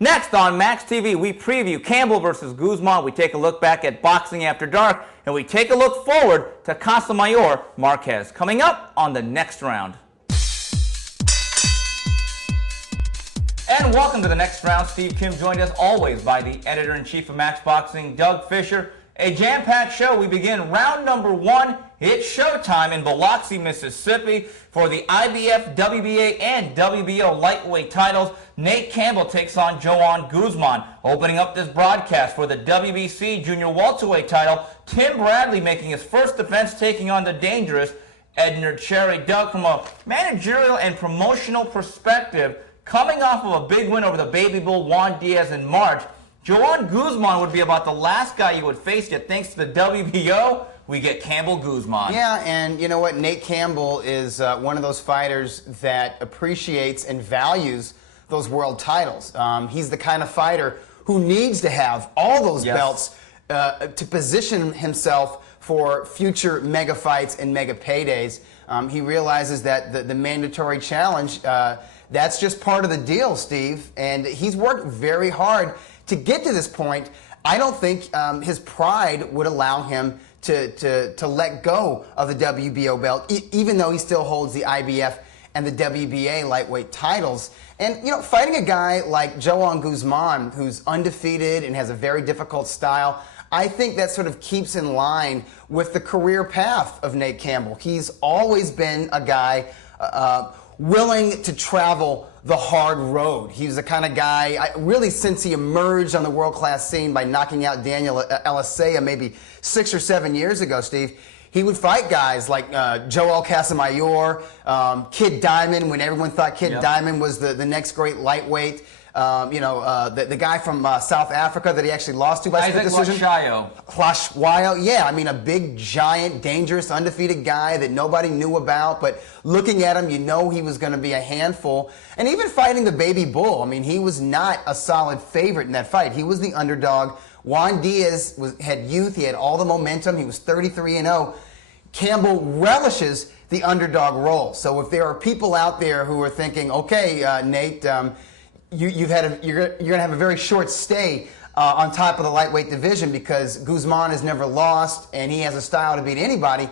Next on Max TV, we preview Campbell versus Guzman. We take a look back at Boxing After Dark, and we take a look forward to Casa Marquez. Coming up on the next round. And welcome to the next round. Steve Kim joined as always by the editor-in-chief of Max Boxing, Doug Fisher. A jam-packed show. We begin round number one. It's showtime in Biloxi, Mississippi for the IBF, WBA, and WBO lightweight titles. Nate Campbell takes on Joan Guzman. Opening up this broadcast for the WBC junior welterweight title, Tim Bradley making his first defense, taking on the dangerous Edner Cherry. Doug, from a managerial and promotional perspective, coming off of a big win over the baby bull Juan Diaz in March, Joan Guzman would be about the last guy you would face, yet thanks to the WBO, we get Campbell Guzman. Yeah, and you know what? Nate Campbell is one of those fighters that appreciates and values those world titles. He's the kind of fighter who needs to have all those belts to position himself for future mega fights and mega paydays. He realizes that the mandatory challenge, that's just part of the deal, Steve, and he's worked very hard to get to this point. I don't think his pride would allow him to let go of the WBO belt, even though he still holds the IBF and the WBA lightweight titles. And, you know, fighting a guy like Joan Guzman, who's undefeated and has a very difficult style, I think that sort of keeps in line with the career path of Nate Campbell. He's always been a guy willing to travel the hard road. He's the kind of guy, really since he emerged on the world-class scene by knocking out Daniel Elisea maybe 6 or 7 years ago, Steve, he would fight guys like Joel Casamayor, Kid Diamond, when everyone thought Kid Diamond was the next great lightweight. The guy from South Africa that he actually lost to by split decision. Pacquiao. Yeah, I mean, a big, giant, dangerous, undefeated guy that nobody knew about, but looking at him, you know he was going to be a handful. And even fighting the baby bull, I mean, he was not a solid favorite in that fight. He was the underdog. Juan Diaz had youth. He had all the momentum. He was 33-0. Campbell relishes the underdog role. So if there are people out there who are thinking, okay, Nate, you're going to have a very short stay on top of the lightweight division because Guzman has never lost and he has a style to beat anybody.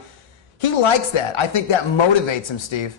He likes that. I think that motivates him, Steve.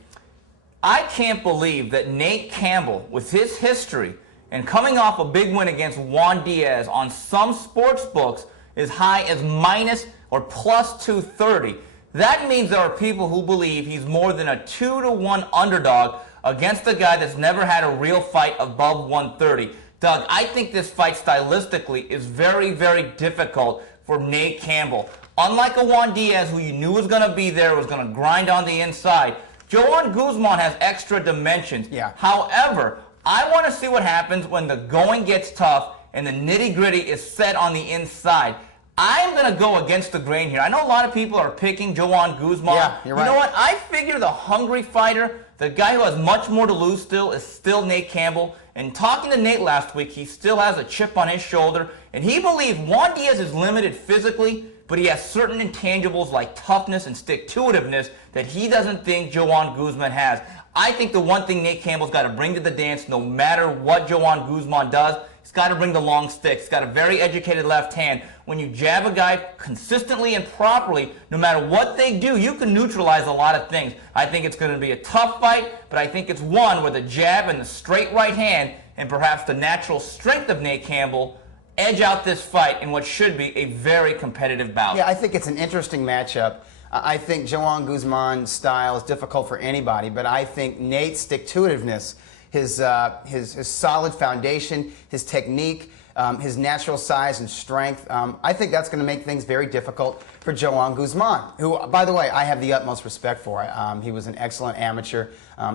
I can't believe that Nate Campbell, with his history and coming off a big win against Juan Diaz on some sports books as high as minus or plus 230. That means there are people who believe he's more than a 2-to-1 underdog against a guy that's never had a real fight above 130. Doug, I think this fight stylistically is very, very difficult for Nate Campbell. Unlike a Juan Diaz, who you knew was going to be there, was going to grind on the inside, Joan Guzman has extra dimensions. Yeah. However, I want to see what happens when the going gets tough and the nitty-gritty is set on the inside. I'm going to go against the grain here. I know a lot of people are picking Joan Guzman. Yeah, you're right. You know what? I figure the hungry fighter, the guy who has much more to lose still, is still Nate Campbell. And talking to Nate last week, he still has a chip on his shoulder. And he believes Juan Diaz is limited physically, but he has certain intangibles like toughness and stick-to-itiveness that he doesn't think Joan Guzman has. I think the one thing Nate Campbell's got to bring to the dance, no matter what Joan Guzman does, he's got to bring the long stick. He's got a very educated left hand. When you jab a guy consistently and properly, no matter what they do, you can neutralize a lot of things. I think it's going to be a tough fight, but I think it's one where the jab and the straight right hand and perhaps the natural strength of Nate Campbell edge out this fight in what should be a very competitive bout. Yeah, I think it's an interesting matchup. I think Joan Guzman's style is difficult for anybody, but I think Nate's stick-to-itiveness, his solid foundation, his technique, his natural size and strength, I think that's going to make things very difficult for Joan Guzman, who, by the way, I have the utmost respect for. He was an excellent amateur.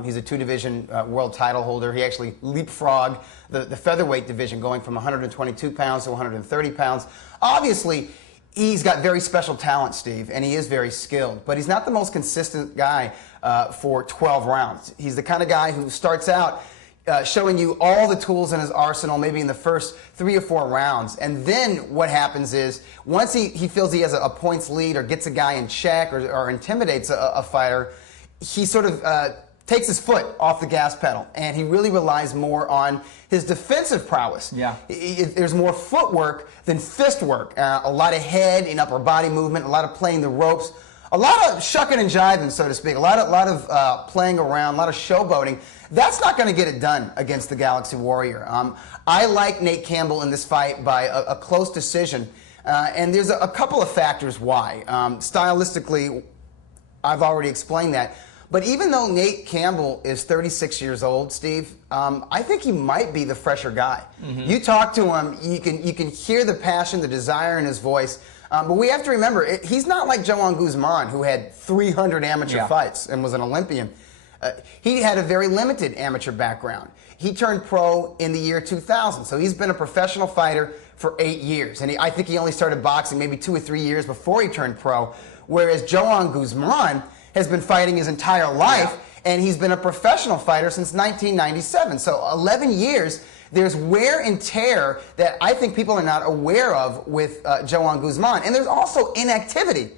He's a two-division world title holder. He actually leapfrogged the featherweight division, going from 122 pounds to 130 pounds. Obviously, he's got very special talent, Steve, and he is very skilled, but he's not the most consistent guy for 12 rounds. He's the kind of guy who starts out showing you all the tools in his arsenal maybe in the first 3 or 4 rounds, and then what happens is once he feels he has a points lead or gets a guy in check or intimidates a fighter, he sort of takes his foot off the gas pedal, and he really relies more on his defensive prowess. Yeah. There's more footwork than fist work. A lot of head and upper body movement, a lot of playing the ropes, a lot of shucking and jiving, so to speak, a lot of playing around, a lot of showboating. That's not going to get it done against the Galaxy Warrior. I like Nate Campbell in this fight by a close decision, and there's a couple of factors why. Stylistically, I've already explained that. But even though Nate Campbell is 36 years old, Steve, I think he might be the fresher guy. You talk to him, you can hear the passion, the desire in his voice. But we have to remember, he's not like Joan Guzman, who had 300 amateur fights and was an Olympian. He had a very limited amateur background. He turned pro in the year 2000, so he's been a professional fighter for 8 years. And I think he only started boxing maybe 2 or 3 years before he turned pro, whereas Joan Guzman has been fighting his entire life, and he's been a professional fighter since 1997. So 11 years, there's wear and tear that I think people are not aware of with Joan Guzman. And there's also inactivity.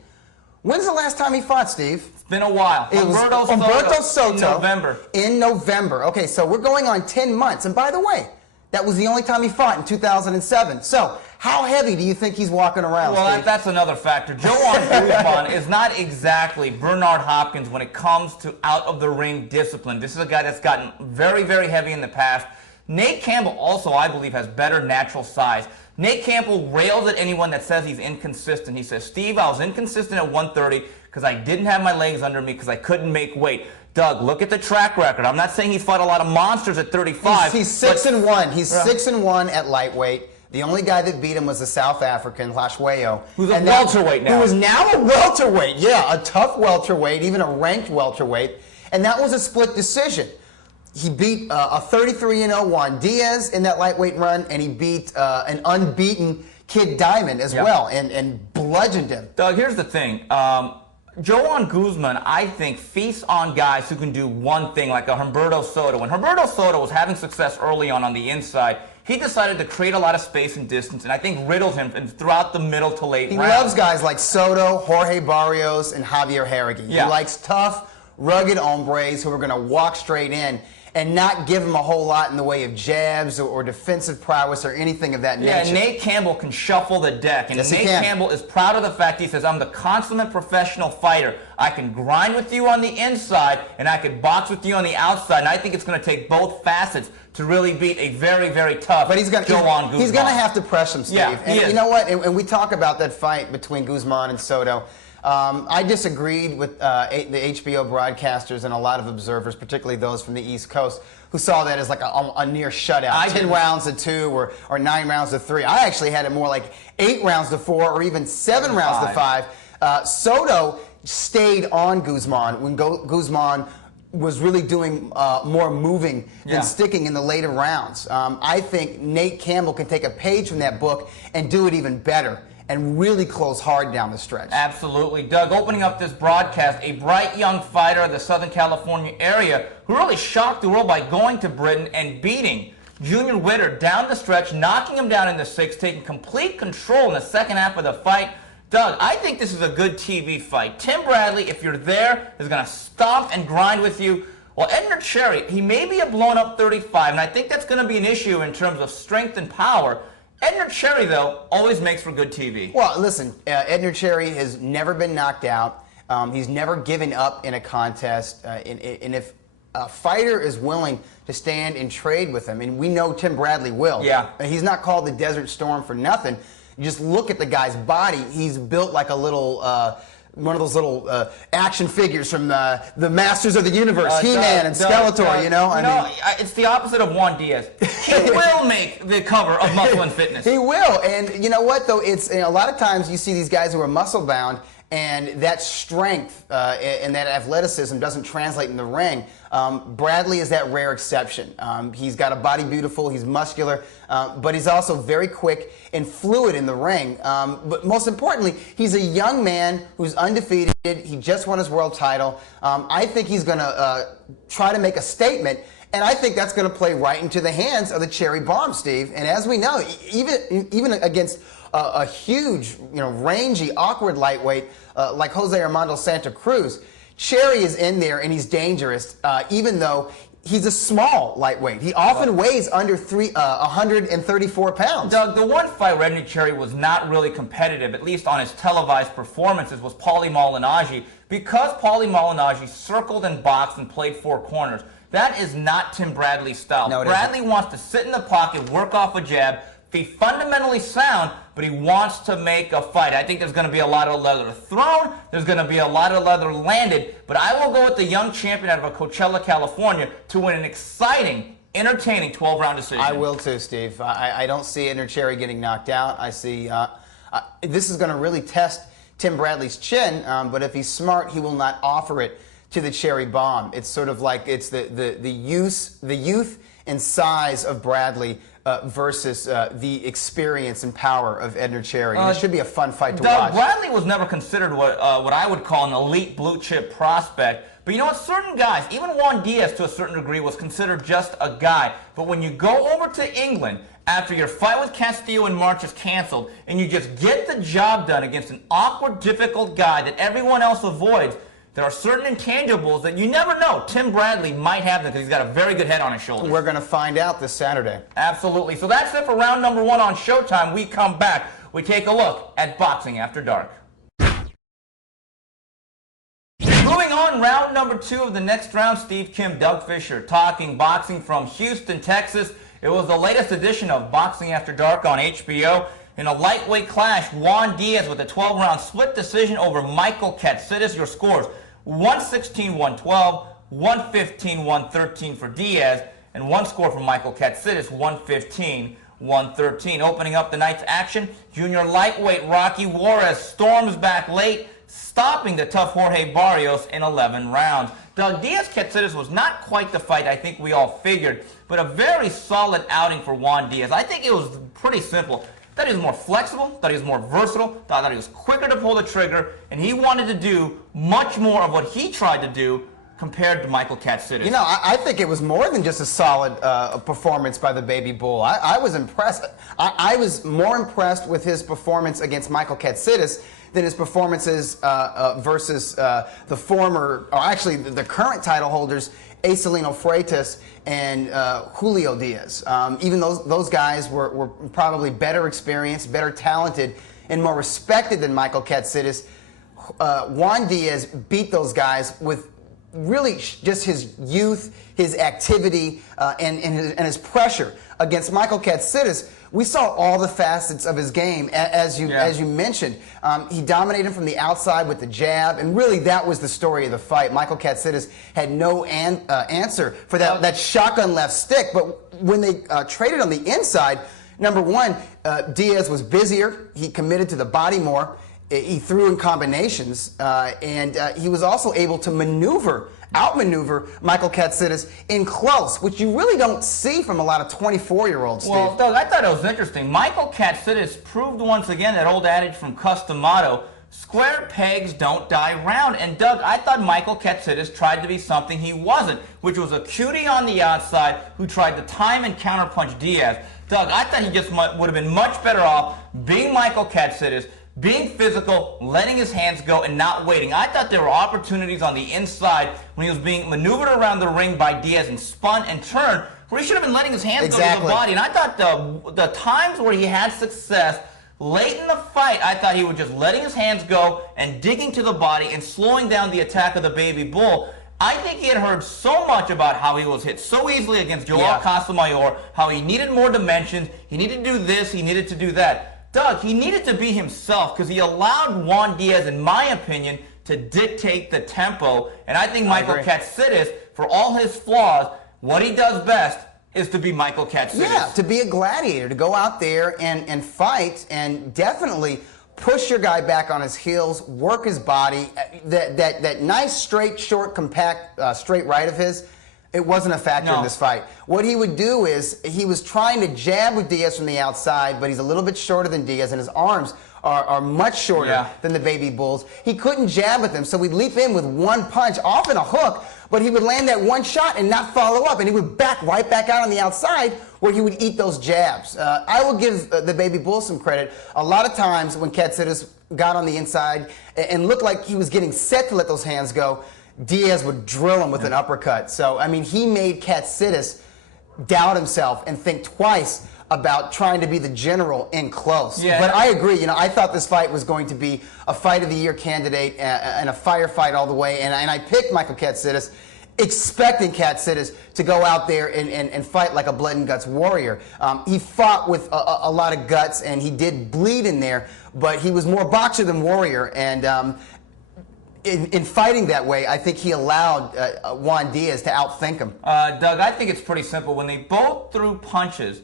When's the last time he fought, Steve? It's been a while. It was Humberto Soto. In November. In November. Okay, so we're going on 10 months. And by the way, that was the only time he fought in 2007. So how heavy do you think he's walking around, Well, Steve? that's another factor. Joan Guzman is not exactly Bernard Hopkins when it comes to out-of-the-ring discipline. This is a guy that's gotten very, very heavy in the past. Nate Campbell also, I believe, has better natural size. Nate Campbell rails at anyone that says he's inconsistent. He says, Steve, I was inconsistent at 130 because I didn't have my legs under me because I couldn't make weight. Doug, look at the track record. I'm not saying he's fought a lot of monsters at 35. He's 6-1. He's 6-1 at lightweight. The only guy that beat him was the South African, Lashwayo. Who's a welterweight now. Who is now a welterweight. Yeah, a tough welterweight, even a ranked welterweight. And that was a split decision. He beat a 33-0 Diaz in that lightweight run, and he beat an unbeaten Kid Diamond as well, and bludgeoned him. Doug, here's the thing. Joan Guzman, I think, feasts on guys who can do one thing, like a Humberto Soto. When Humberto Soto was having success early on the inside, he decided to create a lot of space and distance, and I think riddled him throughout the middle to late rounds. He loves guys like Soto, Jorge Barrios, and Javier Harrigan. He likes tough, rugged hombres who are going to walk straight in and not give him a whole lot in the way of jabs or defensive prowess or anything of that nature. Yeah, Nate Campbell can shuffle the deck, and Nate Campbell is proud of the fact he says, I'm the consummate professional fighter. I can grind with you on the inside, and I can box with you on the outside, and I think it's going to take both facets to really beat a very, very tough Joan Guzman. He's going to have to press him, Steve. Yeah, and you know what? And we talk about that fight between Guzman and Soto. I disagreed with the HBO broadcasters and a lot of observers, particularly those from the East Coast, who saw that as like a near shutout, 10 rounds to 2 or 9 rounds to 3. I actually had it more like 8 rounds to 4 or even 7 rounds to 5. Soto stayed on Guzman when Guzman was really doing more moving than sticking in the later rounds. I think Nate Campbell can take a page from that book and do it even better and really close hard down the stretch. Absolutely. Doug, opening up this broadcast, a bright young fighter of the Southern California area who really shocked the world by going to Britain and beating Junior Witter down the stretch, knocking him down in the 6th, taking complete control in the second half of the fight. Doug, I think this is a good TV fight. Tim Bradley, if you're there, is going to stomp and grind with you. Well, Edner Cherry, he may be a blown-up 35, and I think that's going to be an issue in terms of strength and power. Edner Cherry, though, always makes for good TV. Well, listen, Edner Cherry has never been knocked out. He's never given up in a contest. And if a fighter is willing to stand and trade with him, and we know Tim Bradley will. He's not called the Desert Storm for nothing. You just look at the guy's body. He's built like a little... one of those little action figures from the Masters of the Universe, He-Man and Skeletor, you know? I mean, it's the opposite of Juan Diaz. He will make the cover of Muscle and Fitness. He will, and you know what, though? It's a lot of times you see these guys who are muscle-bound, and that strength and that athleticism doesn't translate in the ring. Bradley is that rare exception. He's got a body beautiful, he's muscular, but he's also very quick and fluid in the ring. But most importantly, he's a young man who's undefeated. He just won his world title. I think he's going to try to make a statement, and I think that's going to play right into the hands of the Cherry Bomb, Steve. And as we know, even against a huge, rangy, awkward lightweight like Jose Armando Santa Cruz, Cherry is in there and he's dangerous, even though he's a small lightweight. He often weighs under 134 pounds. Doug, the one fight where Edney Cherry was not really competitive, at least on his televised performances, was Paulie Malignaggi. Because Paulie Malignaggi circled and boxed and played four corners, that is not Tim Bradley's style. No, Bradley wants to sit in the pocket, work off a jab, be fundamentally sound, but he wants to make a fight. I think there's going to be a lot of leather thrown. There's going to be a lot of leather landed. But I will go with the young champion out of Coachella, California, to win an exciting, entertaining 12-round decision. I will too, Steve. I don't see Edney Cherry getting knocked out. I see this is going to really test Tim Bradley's chin, but if he's smart, he will not offer it to the Cherry Bomb. It's sort of like it's the youth and size of Bradley versus the experience and power of Edney Cherry. And it should be a fun fight to watch. Bradley was never considered what I would call an elite blue chip prospect. But you know what? Certain guys, even Juan Diaz to a certain degree, was considered just a guy. But when you go over to England after your fight with Castillo in March is canceled and you just get the job done against an awkward, difficult guy that everyone else avoids, there are certain intangibles that you never know. Tim Bradley might have them because he's got a very good head on his shoulders. We're going to find out this Saturday. Absolutely. So that's it for round number 1 on Showtime. We come back. We take a look at Boxing After Dark. Moving on, round number 2 of the next round, Steve Kim, Doug Fisher, talking boxing from Houston, Texas. It was the latest edition of Boxing After Dark on HBO. In a lightweight clash, Juan Diaz with a 12-round split decision over Michael Katsidis. Your scores: 116-112, 115-113 for Diaz, and one score for Michael Katsidis, 115-113. Opening up the night's action, junior lightweight Rocky Juarez storms back late, stopping the tough Jorge Barrios in 11 rounds. Doug, Diaz-Katsidis was not quite the fight I think we all figured, but a very solid outing for Juan Diaz. I think it was pretty simple. Thought he was more flexible, thought he was more versatile, thought he was quicker to pull the trigger, and he wanted to do much more of what he tried to do compared to Michael Katsidis. You know, I think it was more than just a solid performance by the Baby Bull. I was impressed. I was more impressed with his performance against Michael Katsidis than his performances versus the former, or actually the current title holders, Acelino Freitas and Julio Diaz. Even those guys were probably better experienced, better talented, and more respected than Michael Katsidis. Juan Diaz beat those guys with really just his youth, his activity, and his pressure. Against Michael Katsidis, we saw all the facets of his game, as you mentioned. He dominated him from the outside with the jab, and really that was the story of the fight. Michael Katsidis had no answer for that shotgun left stick, but when they traded on the inside, number one, Diaz was busier. He committed to the body more. He threw in combinations, and he was also able to outmaneuver Michael Katsidis in close, which you really don't see from a lot of 24-year-olds, Steve. Well, Doug, I thought it was interesting. Michael Katsidis proved once again that old adage from Customato, square pegs don't die round. And Doug, I thought Michael Katsidis tried to be something he wasn't, which was a cutie on the outside who tried to time and counterpunch Diaz. Doug, I thought he just would have been much better off being Michael Katsidis, being physical, letting his hands go, and not waiting. I thought there were opportunities on the inside when he was being maneuvered around the ring by Diaz and spun and turned, where he should have been letting his hands go to the body. And I thought the times where he had success late in the fight, I thought he was just letting his hands go and digging to the body and slowing down the attack of the Baby Bull. I think he had heard so much about how he was hit so easily against Joel Casamayor, how he needed more dimensions, he needed to do this, he needed to do that. Doug, he needed to be himself because he allowed Juan Diaz, in my opinion, to dictate the tempo. And I think Michael Katsidis, for all his flaws, what he does best is to be Michael Katsidis. Yeah, to be a gladiator, to go out there and fight and definitely push your guy back on his heels, work his body. That nice, straight, short, compact, straight right of his, it wasn't a factor in this fight. What he would do is he was trying to jab with Diaz from the outside, but he's a little bit shorter than Diaz, and his arms are much shorter than the Baby Bulls. He couldn't jab with him, so we'd leap in with one punch, often a hook, but he would land that one shot and not follow up, and he would back right back out on the outside where he would eat those jabs. I will give the Baby Bull some credit. A lot of times when Katsidis got on the inside and looked like he was getting set to let those hands go, Diaz would drill him with an uppercut. So, I mean, he made Katsidis doubt himself and think twice about trying to be the general in close. Yeah. But I agree. You know, I thought this fight was going to be a Fight of the Year candidate and a firefight all the way. And I picked Michael Katsidis, expecting Katsidis to go out there and fight like a blood and guts warrior. He fought with a lot of guts, and he did bleed in there, but he was more boxer than warrior. And in fighting that way, I think he allowed Juan Diaz to outthink him. Doug, I think it's pretty simple. When they both threw punches,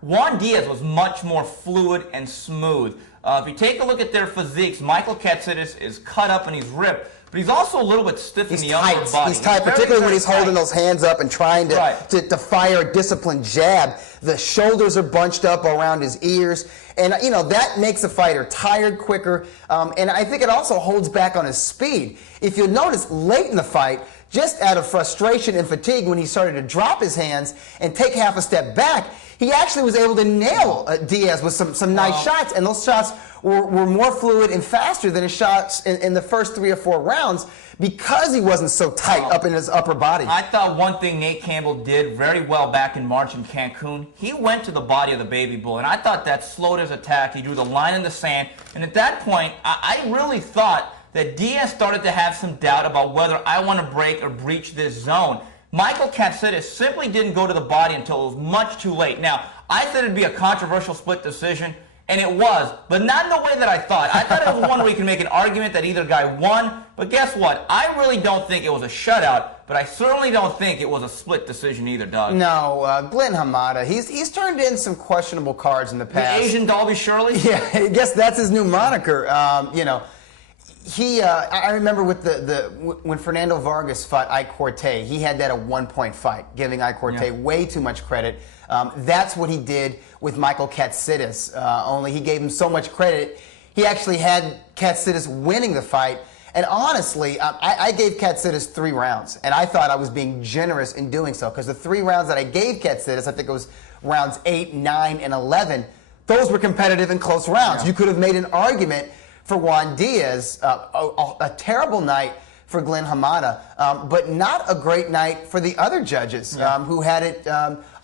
Juan Diaz was much more fluid and smooth. If you take a look at their physiques, Michael Katsidis is cut up and he's ripped, but he's also a little bit stiff in the upper body. He's tight, particularly when he's holding those hands up and trying to fire a disciplined jab. The shoulders are bunched up around his ears, and you know that makes a fighter tired quicker, and I think it also holds back on his speed. If you'll notice, late in the fight, just out of frustration and fatigue, when he started to drop his hands and take half a step back, he actually was able to nail Diaz with some nice shots, and those shots were more fluid and faster than his shots in the first 3 or 4 rounds because he wasn't so tight up in his upper body. I thought one thing Nate Campbell did very well back in March in Cancun, he went to the body of the baby bull, and I thought that slowed his attack. He drew the line in the sand, and at that point, I really thought that Diaz started to have some doubt about whether I want to break or breach this zone. Michael Katsidis simply didn't go to the body until it was much too late. Now, I said it'd be a controversial split decision, and it was, but not in the way that I thought. I thought it was one where you can make an argument that either guy won, but guess what? I really don't think it was a shutout, but I certainly don't think it was a split decision either, Doug. No, Glenn Hamada, he's turned in some questionable cards in the past. The Asian Dalby Shirley? Yeah, I guess that's his new moniker. You know, I remember with when Fernando Vargas fought Ike Corte, he had that a one-point fight, giving Ike Corte way too much credit. That's what he did with Michael Katsidis, only he gave him so much credit, he actually had Katsidis winning the fight. And honestly, I gave Katsidis 3 rounds, and I thought I was being generous in doing so, because the 3 rounds that I gave Katsidis, I think it was rounds 8, 9, and 11, those were competitive and close rounds. You could have made an argument for Juan Diaz, a terrible night for Glenn Hamada, but not a great night for the other judges who had it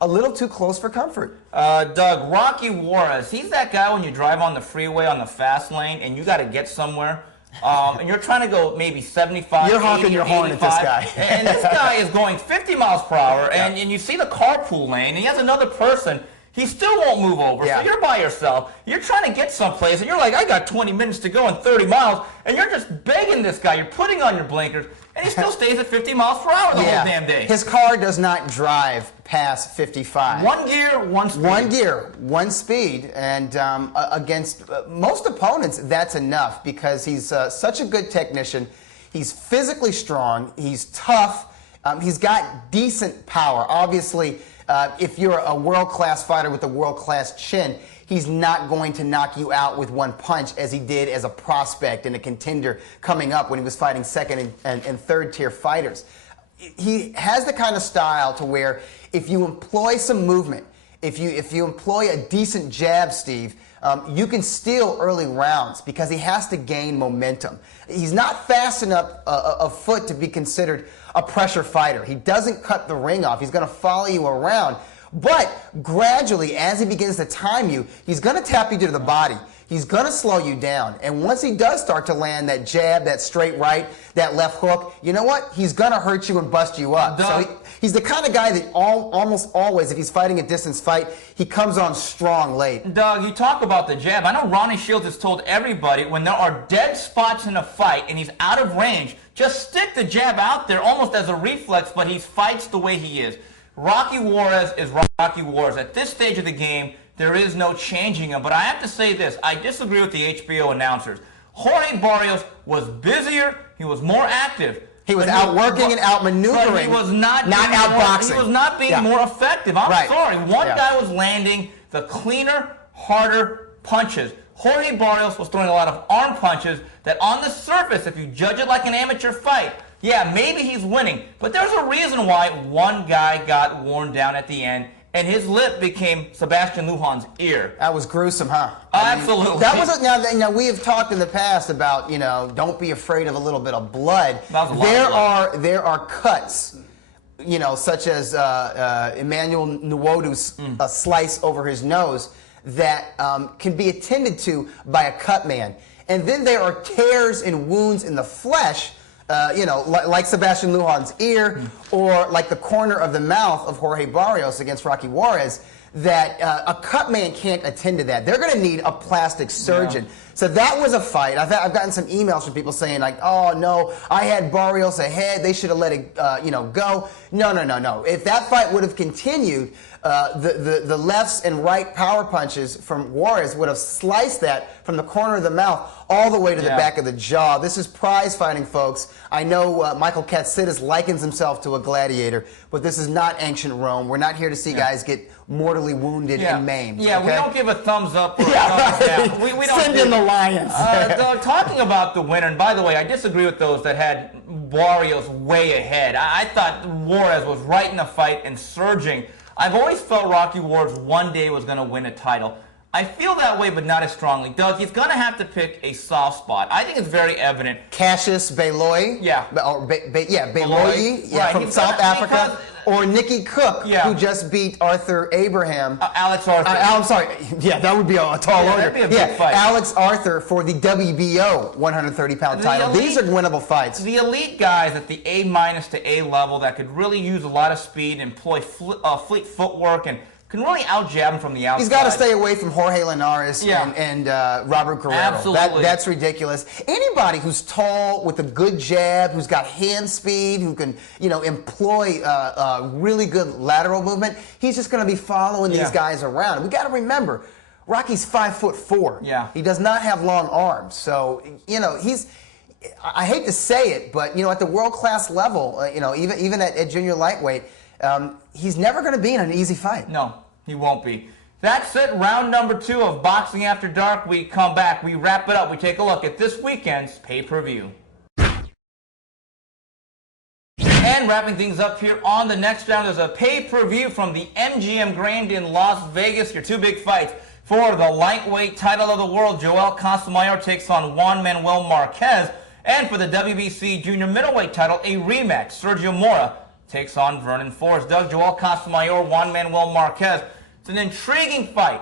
a little too close for comfort. Doug, Rocky Juarez, he's that guy when you drive on the freeway on the fast lane and you got to get somewhere. And you're trying to go maybe 75, You're honking 80, your horn 85, at this guy. and this guy is going 50 miles per hour, and you see the carpool lane, and he has another person. He still won't move over, so you're by yourself. You're trying to get someplace, and you're like, I got 20 minutes to go and 30 miles, and you're just begging this guy. You're putting on your blinkers, and he still stays at 50 miles per hour the whole damn day. His car does not drive past 55. 1 gear, 1 speed. 1 gear, 1 speed, and against most opponents, that's enough because he's such a good technician. He's physically strong. He's tough. He's got decent power. Obviously, if you're a world-class fighter with a world-class chin, he's not going to knock you out with 1 punch as he did as a prospect and a contender coming up when he was fighting second and third tier fighters. He has the kind of style to where if you employ some movement, if you employ a decent jab, Steve, you can steal early rounds because he has to gain momentum. He's not fast enough of foot to be considered a pressure fighter. He doesn't cut the ring off. He's going to follow you around. But gradually, as he begins to time you, he's going to tap you to the body. He's going to slow you down. And once he does start to land that jab, that straight right, that left hook, you know what? He's going to hurt you and bust you up. So he's the kind of guy that almost always, if he's fighting a distance fight, he comes on strong late. Doug, you talk about the jab. I know Ronnie Shields has told everybody when there are dead spots in a fight and he's out of range, just stick the jab out there almost as a reflex, but he fights the way he is. Rocky Juarez is Rocky Juarez. At this stage of the game, there is no changing him. But I have to say this. I disagree with the HBO announcers. Jorge Barrios was busier. He was more active. He was outworking and outmaneuvering. But he was not outboxing. He was not being more effective. I'm sorry. One guy was landing the cleaner, harder punches. Jorge Barrios was throwing a lot of arm punches that on the surface, if you judge it like an amateur fight, yeah, maybe he's winning. But there's a reason why one guy got worn down at the end, and his lip became Sebastian Lujan's ear. That was gruesome, huh? Absolutely. That was now we have talked in the past about, don't be afraid of a little bit of blood. That was a lot of blood. There are cuts, such as Emmanuel Nwodu's slice over his nose that can be attended to by a cut man. And then there are tears and wounds in the flesh, like Sebastian Lujan's ear, or like the corner of the mouth of Jorge Barrios against Rocky Juarez, that a cut man can't attend to that. They're going to need a plastic surgeon. Yeah. So that was a fight. I've gotten some emails from people saying like, "Oh no, I had Barrios ahead. They should have let it, go." No. If that fight would have continued, the lefts and right power punches from Juarez would have sliced that from the corner of the mouth all the way to the back of the jaw. This is prize fighting, folks. I know Michael Katsidis likens himself to a gladiator, but this is not ancient Rome. We're not here to see guys get mortally wounded and maimed. Yeah, okay? We don't give a thumbs up or a thumbs down. We don't send in the lions. Doug, talking about the winner, and by the way, I disagree with those that had Barrios way ahead. I thought Juarez was right in the fight and surging. I've always felt Rocky Juarez one day was going to win a title. I feel that way, but not as strongly. Doug, he's going to have to pick a soft spot. I think it's very evident. Cassius Beloyi, Beloyi, right. From South Africa, or Nicky Cook, who just beat Arthur Abraham. Alex Arthur. I'm sorry. Yeah, that would be a tall order. That'd be a big fight. Alex Arthur for the WBO 130-pound title. These are winnable fights. The elite guys at the A- to A level that could really use a lot of speed, employ fleet footwork, and can really out-jab him from the outside. He's got to stay away from Jorge Linares and Robert Guerrero. Absolutely. That's ridiculous. Anybody who's tall with a good jab, who's got hand speed, who can employ really good lateral movement, he's just going to be following these guys around. We got to remember, Rocky's 5'4". Yeah. He does not have long arms, so he's. I hate to say it, but at the world-class level, even at junior lightweight. He's never going to be in an easy fight. No, he won't be. That's it. Round number 2 of Boxing After Dark. We come back. We wrap it up. We take a look at this weekend's pay-per-view. And wrapping things up here on the next round, there's a pay-per-view from the MGM Grand in Las Vegas. Your two big fights for the lightweight title of the world. Joel Casamayor takes on Juan Manuel Marquez. And for the WBC junior middleweight title, a rematch. Sergio Mora takes on Vernon Forrest. Doug, Joel Casamayor, Juan Manuel Marquez. It's an intriguing fight.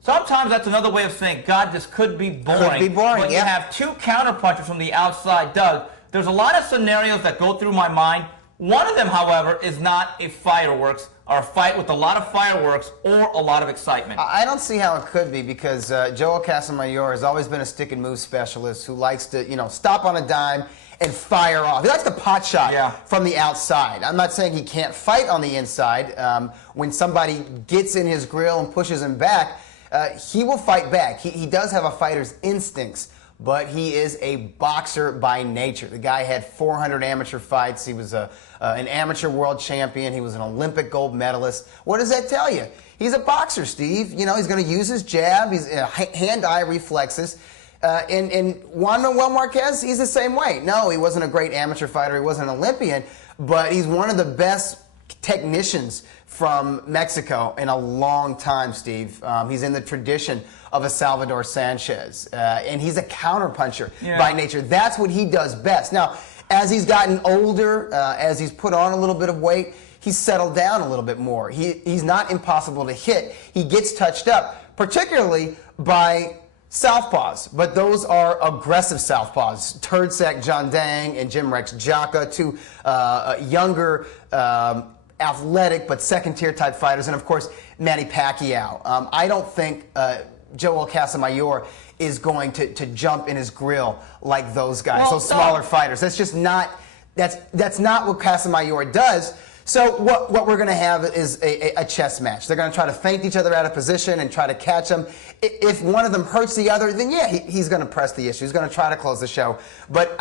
Sometimes that's another way of saying, God, this could be boring. Could be boring, But you have two counterpunchers from the outside. Doug, there's a lot of scenarios that go through my mind. One of them, however, is not a fireworks or a fight with a lot of fireworks or a lot of excitement. I don't see how it could be because Joel Casamayor has always been a stick and move specialist who likes to, stop on a dime and fire off. He likes the pot shot from the outside. I'm not saying he can't fight on the inside. When somebody gets in his grill and pushes him back, he will fight back. He does have a fighter's instincts, but he is a boxer by nature. The guy had 400 amateur fights. He was an amateur world champion. He was an Olympic gold medalist. What does that tell you? He's a boxer, Steve. He's going to use his jab. He's hand-eye reflexes. And Juan Manuel Marquez, he's the same way. No, he wasn't a great amateur fighter. He wasn't an Olympian, but he's one of the best technicians from Mexico in a long time, Steve. He's in the tradition of a Salvador Sanchez, and he's a counterpuncher by nature. That's what he does best. Now, as he's gotten older, as he's put on a little bit of weight, he's settled down a little bit more. He's not impossible to hit. He gets touched up, particularly by southpaws, but those are aggressive southpaws. Turdsek John Dang and Jim Rex Jaka, two younger, athletic but second-tier type fighters, and of course Manny Pacquiao. I don't think Joel Casamayor is going to jump in his grill like those guys, those smaller fighters. That's just not that's not what Casamayor does. So what we're going to have is a chess match. They're going to try to feint each other out of position and try to catch them. If one of them hurts the other, then he's going to press the issue. He's going to try to close the show. But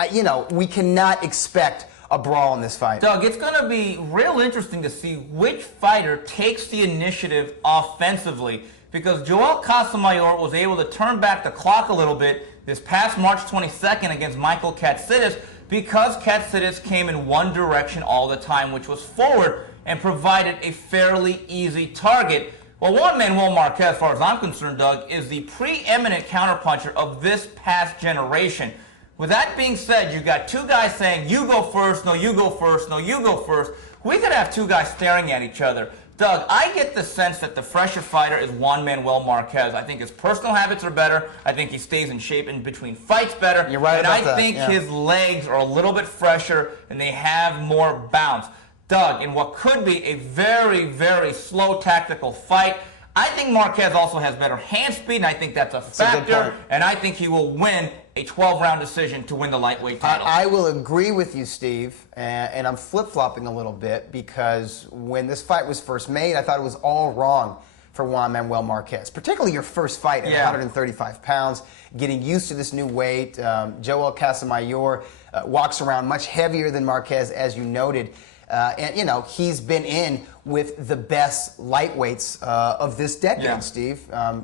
we cannot expect a brawl in this fight. Doug, it's going to be real interesting to see which fighter takes the initiative offensively, because Joel Casamayor was able to turn back the clock a little bit this past March 22nd against Michael Katsidis, because Katsidis came in one direction all the time, which was forward. and provided a fairly easy target. Well, Juan Manuel Marquez, as far as I'm concerned, Doug, is the preeminent counterpuncher of this past generation. With that being said, you got two guys saying, you go first, no, you go first, no, you go first. We could have two guys staring at each other. Doug, I get the sense that the fresher fighter is Juan Manuel Marquez. I think his personal habits are better. I think he stays in shape in between fights better. You're right about that. And I think his legs are a little bit fresher and they have more bounce. Doug, in what could be a very, very slow tactical fight, I think Marquez also has better hand speed, and I think that's a factor. And I think he will win a 12-round decision to win the lightweight title. I will agree with you, Steve, and I'm flip-flopping a little bit because when this fight was first made, I thought it was all wrong for Juan Manuel Marquez, particularly your first fight at 135 pounds, getting used to this new weight. Joel Casamayor walks around much heavier than Marquez, as you noted. And, you know, he's been in with the best lightweights of this decade, Steve.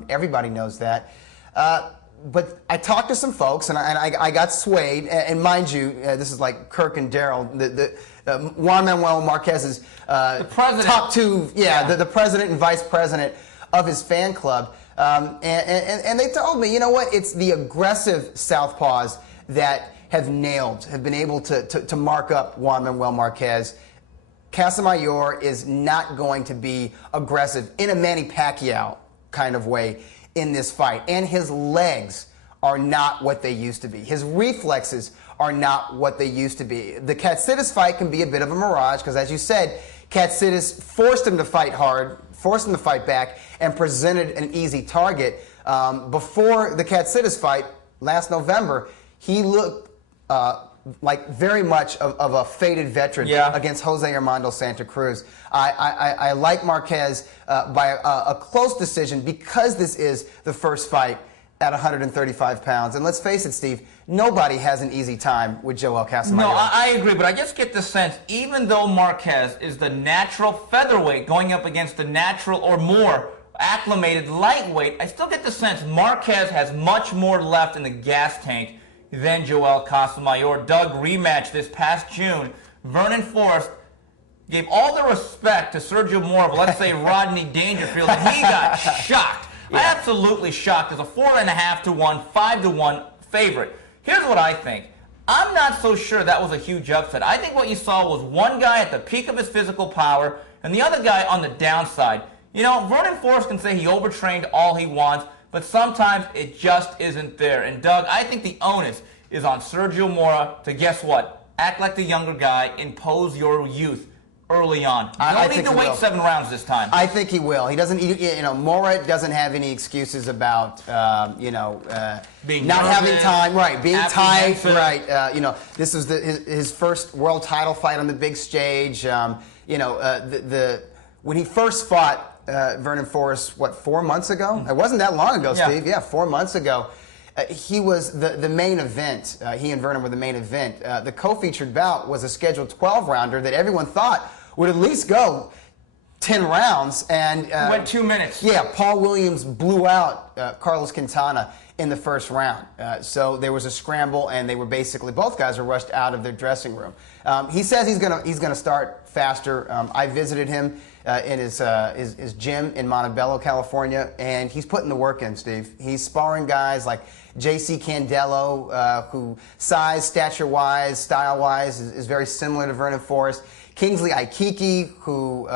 Everybody knows that. But I talked to some folks, and I got swayed. And mind you, this is like Kirk and Daryl. Juan Manuel Marquez's the president. top two, the president and vice president of his fan club. And they told me, you know what, it's the aggressive southpaws that have been able to mark up Juan Manuel Marquez. Casamayor is not going to be aggressive in a Manny Pacquiao kind of way in this fight. And his legs are not what they used to be. His reflexes are not what they used to be. The Katsidis fight can be a bit of a mirage because, as you said, Katsidis forced him to fight hard, forced him to fight back, and presented an easy target. Before the Katsidis fight last November, he looked like very much of a faded veteran against Jose Armando Santa Cruz. I like Marquez by a close decision because this is the first fight at 135 pounds. And let's face it, Steve, nobody has an easy time with Joel Casamayor. No, I agree, but I just get the sense, even though Marquez is the natural featherweight going up against the natural or more acclimated lightweight, I still get the sense Marquez has much more left in the gas tank than Joel Casamayor. Doug, rematch this past June. Vernon Forrest gave all the respect to Sergio Mora, let's say Rodney Dangerfield, and he got shocked. Absolutely shocked as a 4.5 to 1, 5 to 1 favorite. Here's what I think. I'm not so sure that was a huge upset. I think what you saw was one guy at the peak of his physical power and the other guy on the downside. You know, Vernon Forrest can say he overtrained all he wants, but sometimes it just isn't there. And Doug, I think the onus is on Sergio Mora to, guess what, act like the younger guy, impose your youth early on. You don't need to wait 7 rounds this time. I think he will. He doesn't, you know, Mora doesn't have any excuses about, being not having time, being tight, you know, this was his first world title fight on the big stage. When he first fought Vernon Forrest, what, 4 months ago? It wasn't that long ago, Steve. Yeah, 4 months ago. He was the main event. He and Vernon were the main event. The co-featured bout was a scheduled 12-rounder that everyone thought would at least go 10 rounds. And went 2 minutes. Yeah, Paul Williams blew out Carlos Quintana in the first round. So there was a scramble, and they were basically, both guys were rushed out of their dressing room. He says he's gonna start faster. I visited him in his gym in Montebello, California, and he's putting the work in, Steve. He's sparring guys like J.C. Candello, who size, stature-wise, style-wise is very similar to Vernon Forrest. Kingsley Aikiki, who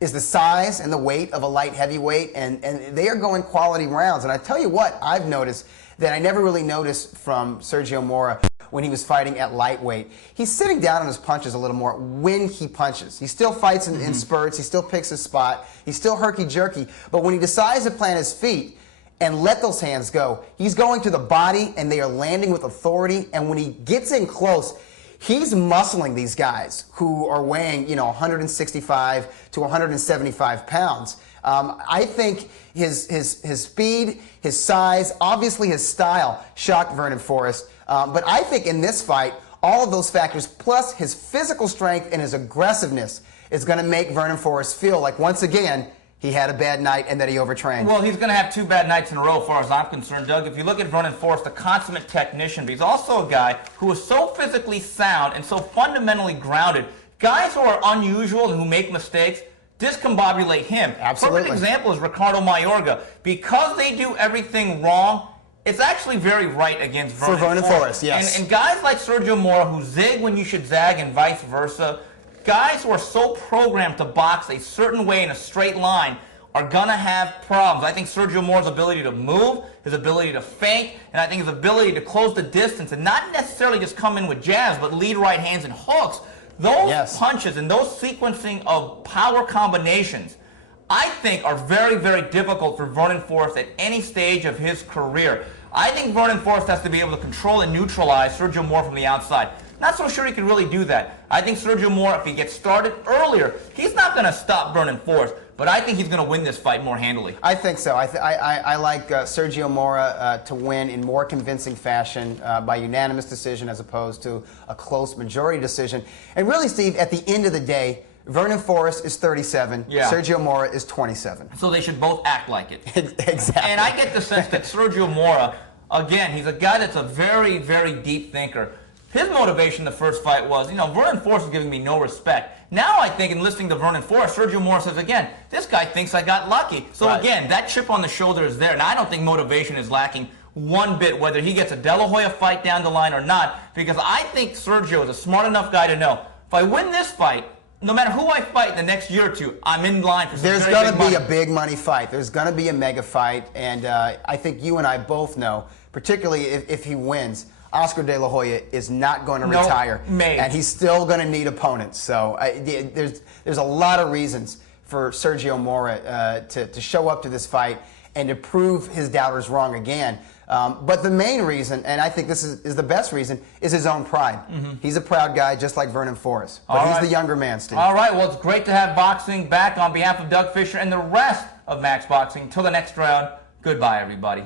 is the size and the weight of a light heavyweight, and they are going quality rounds. And I tell you what, I've noticed that I never really noticed from Sergio Mora when he was fighting at lightweight. He's sitting down on his punches a little more when he punches. He still fights in spurts. He still picks his spot. He's still herky-jerky. But when he decides to plant his feet and let those hands go, he's going to the body, and they are landing with authority. And when he gets in close, he's muscling these guys who are weighing, 165 to 175 pounds. I think his speed, his size, obviously his style shocked Vernon Forrest. But I think in this fight, all of those factors, plus his physical strength and his aggressiveness, is going to make Vernon Forrest feel like, once again, he had a bad night and that he overtrained. Well, he's going to have 2 bad nights in a row, as far as I'm concerned, Doug. If you look at Vernon Forrest, a consummate technician, but he's also a guy who is so physically sound and so fundamentally grounded, Guys who are unusual and who make mistakes discombobulate him. Absolutely. Perfect example is Ricardo Mayorga. Because they do everything wrong, it's actually very right against Vernon Forrest. Yes. And guys like Sergio Mora who zig when you should zag and vice versa, guys who are so programmed to box a certain way in a straight line are going to have problems. I think Sergio Mora's ability to move, his ability to feint, and I think his ability to close the distance and not necessarily just come in with jabs, but lead right hands and hooks, those punches and those sequencing of power combinations, I think are very, very difficult for Vernon Forrest at any stage of his career. I think Vernon Forrest has to be able to control and neutralize Sergio Mora from the outside. Not so sure he can really do that. I think Sergio Mora, if he gets started earlier, he's not going to stop Vernon Forrest, but I think he's going to win this fight more handily. I think so. I like Sergio Mora to win in more convincing fashion by unanimous decision as opposed to a close majority decision. And really, Steve, at the end of the day, Vernon Forrest is 37. Yeah. Sergio Mora is 27. So they should both act like it. Exactly. And I get the sense that Sergio Mora, again, he's a guy that's a very, very deep thinker. His motivation in the first fight was, Vernon Forrest is giving me no respect. Now I think in listening to Vernon Forrest, Sergio Mora says, again, this guy thinks I got lucky. So again, that chip on the shoulder is there. Now I don't think motivation is lacking one bit, whether he gets a De La Hoya fight down the line or not, because I think Sergio is a smart enough guy to know, if I win this fight, no matter who I fight in the next year or two, I'm in line for some There's going to be a big money fight. There's going to be a mega fight, and I think you and I both know, particularly if he wins, Oscar De La Hoya is not going to retire, and he's still going to need opponents. So there's a lot of reasons for Sergio Mora to show up to this fight and to prove his doubters wrong again. But the main reason, and I think this is the best reason, is his own pride. He's a proud guy, just like Vernon Forrest. But he's the younger man, Steve. All right, well, it's great to have boxing back. On behalf of Doug Fisher and the rest of Max Boxing, till the next round, goodbye, everybody.